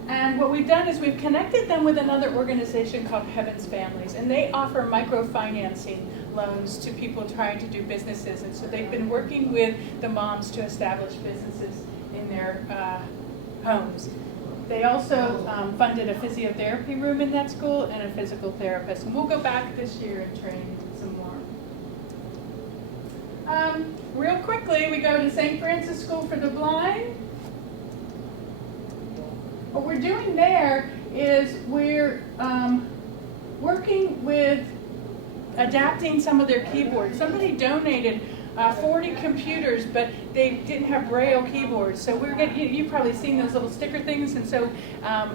And what we've done is we've connected them with another organization called Heaven's Families, and they offer microfinancing loans to people trying to do businesses. And so they've been working with the moms to establish businesses in their homes. They also funded a physiotherapy room in that school and a physical therapist. And we'll go back this year and train some more. Real quickly, we go to St. Francis School for the Blind. What we're doing there is we're working with adapting some of their keyboards. Somebody donated 40 computers, but they didn't have Braille keyboards. So we're getting, you've probably seen those little sticker things, and so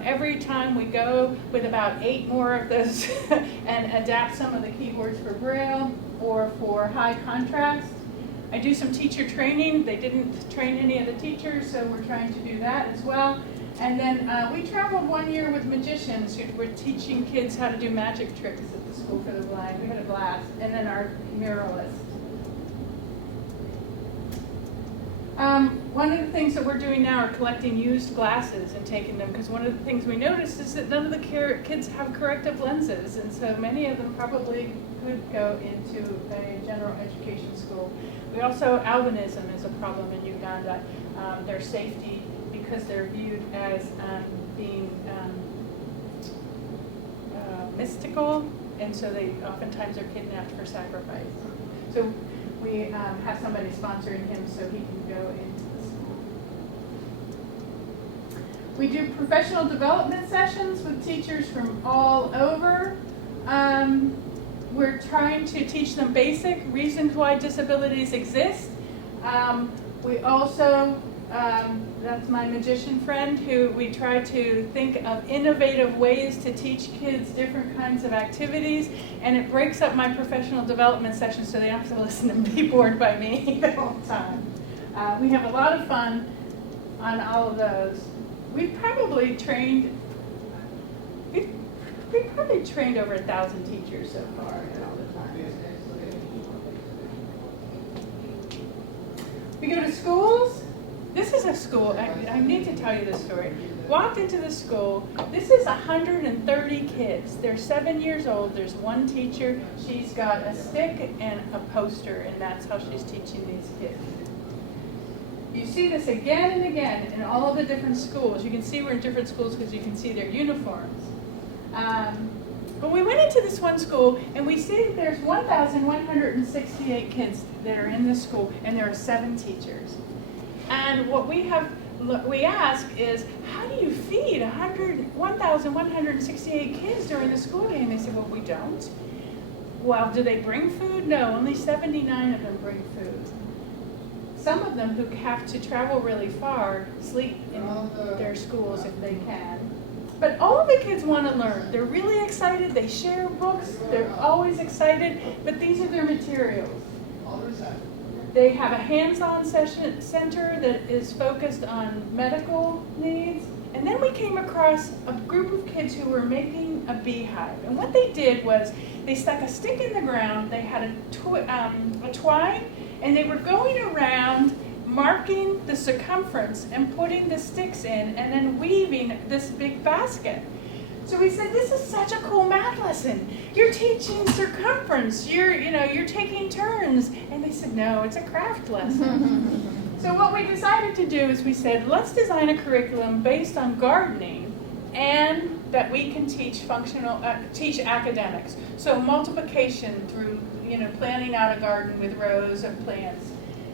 every time we go with about 8 more of those and adapt some of the keyboards for Braille or for high contrast. I do some teacher training. They didn't train any of the teachers, so we're trying to do that as well. And then we traveled one year with magicians who were teaching kids how to do magic tricks at the School for the Blind. We had a blast. And then our muralist. One of the things that we're doing now are collecting used glasses and taking them, because one of the things we noticed is that none of the kids have corrective lenses, and so many of them probably could go into a general education school. We also, albinism is a problem in Uganda. Their safety, because they're viewed as being mystical, and so they oftentimes are kidnapped for sacrifice. So we have somebody sponsoring him so he can go into the school. We do professional development sessions with teachers from all over. We're trying to teach them basic reasons why disabilities exist. We also, that's my magician friend, who we try to think of innovative ways to teach kids different kinds of activities, and it breaks up my professional development sessions so they don't have to listen and be bored by me the whole time. We have a lot of fun on all of those. We've probably trained over 1,000 teachers so far in all the time. We go to schools. This is a school, I need to tell you this story. Walked into the school, this is 130 kids. They're 7 years old, there's one teacher. She's got a stick and a poster, and that's how she's teaching these kids. You see this again and again in all of the different schools. You can see we're in different schools because you can see their uniforms. But we went into this one school, and we see that there's 1,168 kids that are in this school, and there are 7 teachers. And what we ask is, how do you feed 1,168 kids during the school day? And they said, well, we don't. Well, do they bring food? No, only 79 of them bring food. Some of them who have to travel really far sleep in their schools if they can. But all of the kids want to learn. They're really excited. They share books. They're always excited. But these are their materials. They have a hands-on session center that is focused on medical needs. And then we came across a group of kids who were making a beehive. And what they did was they stuck a stick in the ground. They had a twine, and they were going around marking the circumference and putting the sticks in and then weaving this big basket. So we said, this is such a cool math lesson. You're teaching circumference. You're taking turns. And they said, no, it's a craft lesson. So what we decided to do is we said, let's design a curriculum based on gardening and that we can teach teach academics. So multiplication through, planning out a garden with rows of plants.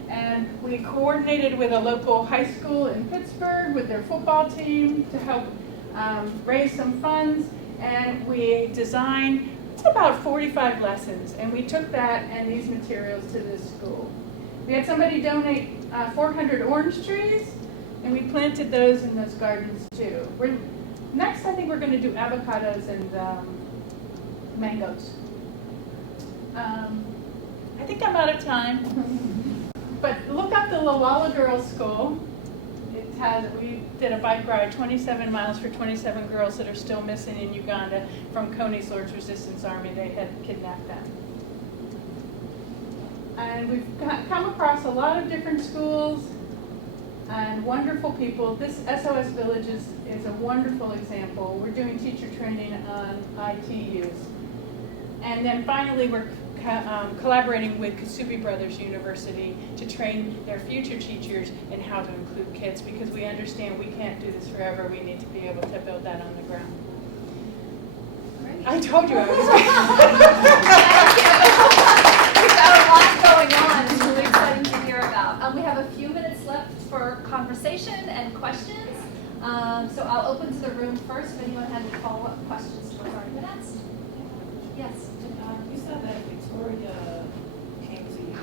And we coordinated with a local high school in Pittsburgh with their football team to help raise some funds, and we designed about 45 lessons, and we took that and these materials to this school. We had somebody donate 400 orange trees, and we planted those in those gardens too. Next, I think we're going to do avocados and mangoes. I think I'm out of time, but look up the Lawala Girls School. We did a bike ride 27 miles for 27 girls that are still missing in Uganda from Kony's Lord's Resistance Army. They had kidnapped them. And we've come across a lot of different schools. and wonderful people. This SOS Village is a wonderful example. We're doing teacher training on IT use. And then finally, we're collaborating with Kasubi Brothers University to train their future teachers in how to include kids, because we understand we can't do this forever. We need to be able to build that on the ground. I told you I was We've got a lot going on. It's really exciting to hear about. We have a few minutes left for conversation and questions. So I'll open to the room first if anyone has any follow-up questions to what's already been asked. Yes. You said that Victoria came to you.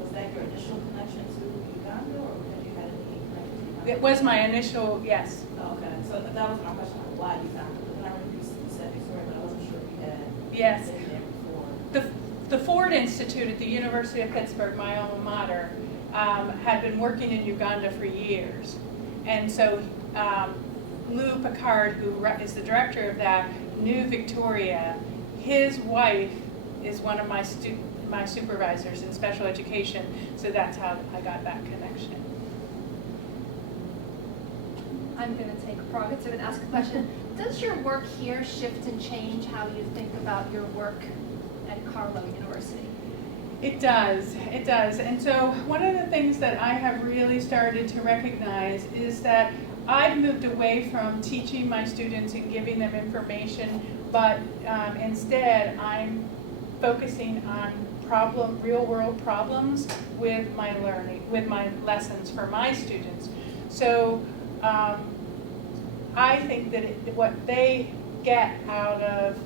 Was that your initial connection to Uganda, or had you had any connection to Uganda? It was my initial, yes. Oh, okay, so that was my question, like, why you found it. And I remember you said Victoria, but I wasn't sure if you had Yes. been there before. The Ford Institute at the University of Pittsburgh, my alma mater, had been working in Uganda for years. And so Lou Picard, who is the director of that, knew Victoria. His wife is one of my supervisors in special education, so that's how I got that connection. I'm going to take prerogative and ask a question. Does your work here shift and change how you think about your work at Carlow University? It does, it does. And so one of the things that I have really started to recognize is that I've moved away from teaching my students and giving them information, but instead I'm focusing on real world problems with my learning, with my lessons for my students. So I think that what they get out of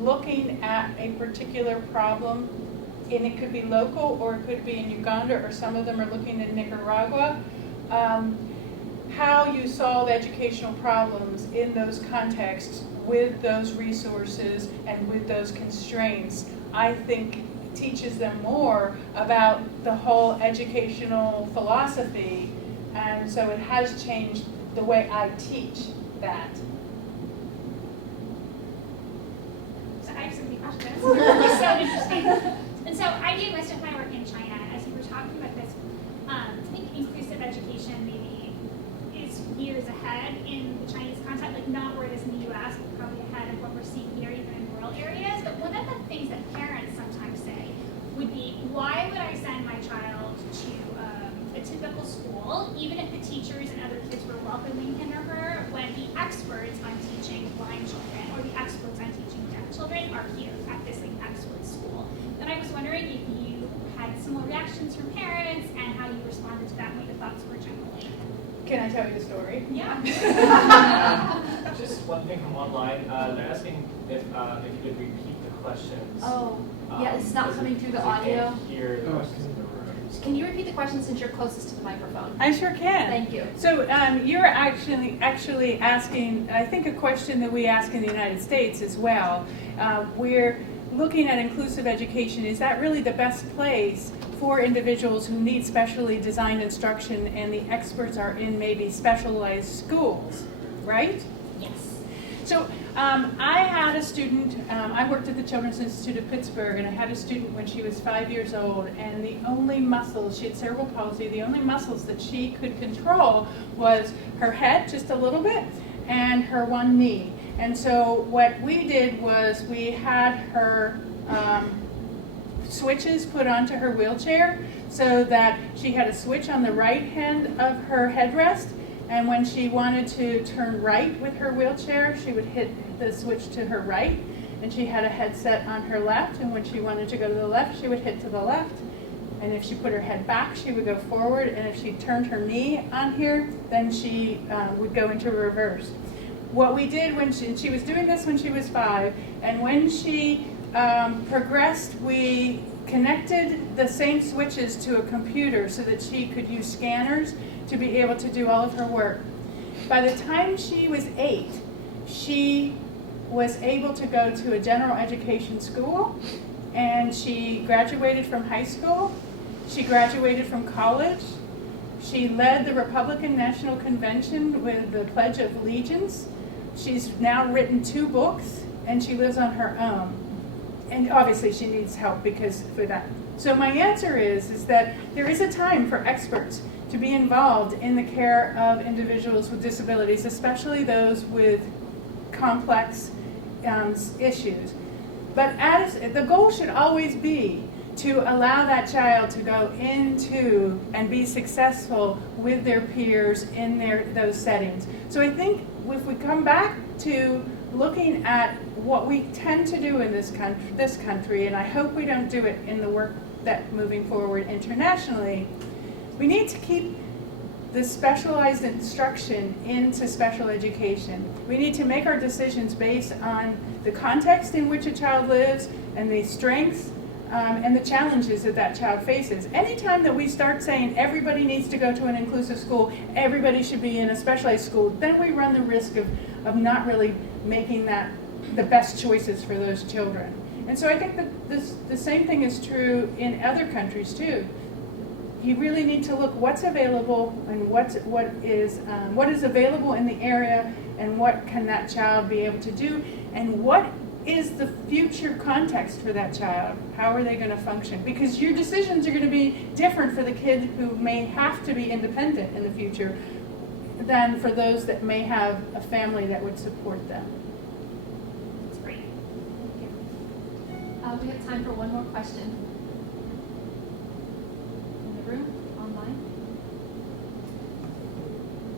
looking at a particular problem, and it could be local or it could be in Uganda, or some of them are looking in Nicaragua, how you solve educational problems in those contexts with those resources and with those constraints, I think teaches them more about the whole educational philosophy, and so it has changed the way I teach that. So I have so many questions. It's so interesting. And so I do most of my work in China. As you were talking about this, I think inclusive education maybe is years ahead in the Chinese context, like not where it is in the US, but probably ahead of what we're seeing here, even in rural areas. But one of the things that parents sometimes say would be, why would I send my child to a typical school, even if the teachers and other kids were welcoming him or her, when the experts on teaching blind children or the experts on teaching deaf children are here at this like excellent school? And I was wondering if you had similar reactions from parents and how you responded to that, what your thoughts were generally. Can I tell you the story? Yeah. Just one thing from online. They're asking if you could repeat the questions. Oh, yeah, it's not coming through the audio. Can't hear the questions in the room. Can you repeat the question since you're closest to the microphone? I sure can. Thank you. So you're actually asking, I think, a question that we ask in the United States as well. We're looking at inclusive education. Is that really the best place for individuals who need specially designed instruction and the experts are in maybe specialized schools, right? Yes. So I had a student, I worked at the Children's Institute of Pittsburgh, and I had a student when she was 5 years old, and the only muscles, she had cerebral palsy, the only muscles that she could control was her head just a little bit and her one knee. And so what we did was we had her switches put onto her wheelchair so that she had a switch on the right hand of her headrest, and when she wanted to turn right with her wheelchair, she would hit the switch to her right, and she had a headset on her left, and when she wanted to go to the left, she would hit to the left, and if she put her head back, she would go forward, and if she turned her knee on here, then she would go into reverse. What we did when she was doing this when she was 5, and when she progressed, we connected the same switches to a computer so that she could use scanners to be able to do all of her work. By the time she was 8, she was able to go to a general education school, and she graduated from high school, she graduated from college, she led the Republican National Convention with the Pledge of Allegiance. She's now written 2 books, and she lives on her own. And obviously she needs help because for that. So my answer is that there is a time for experts to be involved in the care of individuals with disabilities, especially those with complex issues. But the goal should always be to allow that child to go into and be successful with their peers in those settings. So I think if we come back to looking at what we tend to do in this country, and I hope we don't do it in the work that moving forward internationally, we need to keep the specialized instruction into special education. We need to make our decisions based on the context in which a child lives and the strengths and the challenges that that child faces. Anytime that we start saying everybody needs to go to an inclusive school, everybody should be in a specialized school, then we run the risk of not really making that the best choices for those children. And so I think that the same thing is true in other countries too. You really need to look what's available and what is available in the area, and what can that child be able to do, and what is the future context for that child. How are they going to function? Because your decisions are going to be different for the kid who may have to be independent in the future than for those that may have a family that would support them. That's great. Thank you. We have time for one more question. In the room, online?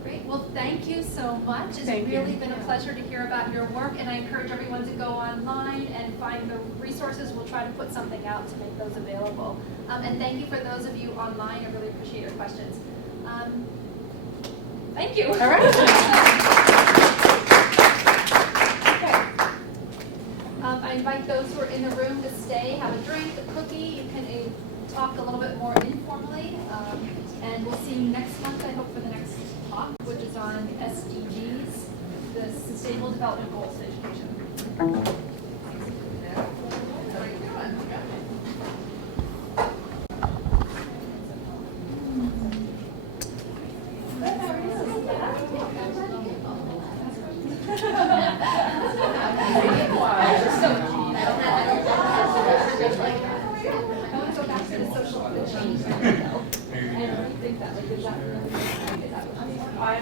Great, well, thank you so much. It's Thank you. really been a pleasure to hear about your work, and I encourage everyone to go online and find the resources. We'll try to put something out to make those available. And thank you for those of you online. I really appreciate your questions. Thank you. All right. Okay. I invite those who are in the room to stay, have a drink, a cookie. You can talk a little bit more informally. And we'll see you next month, I hope, for the next talk, which is on SDGs, the Sustainable Development Goals for Education. I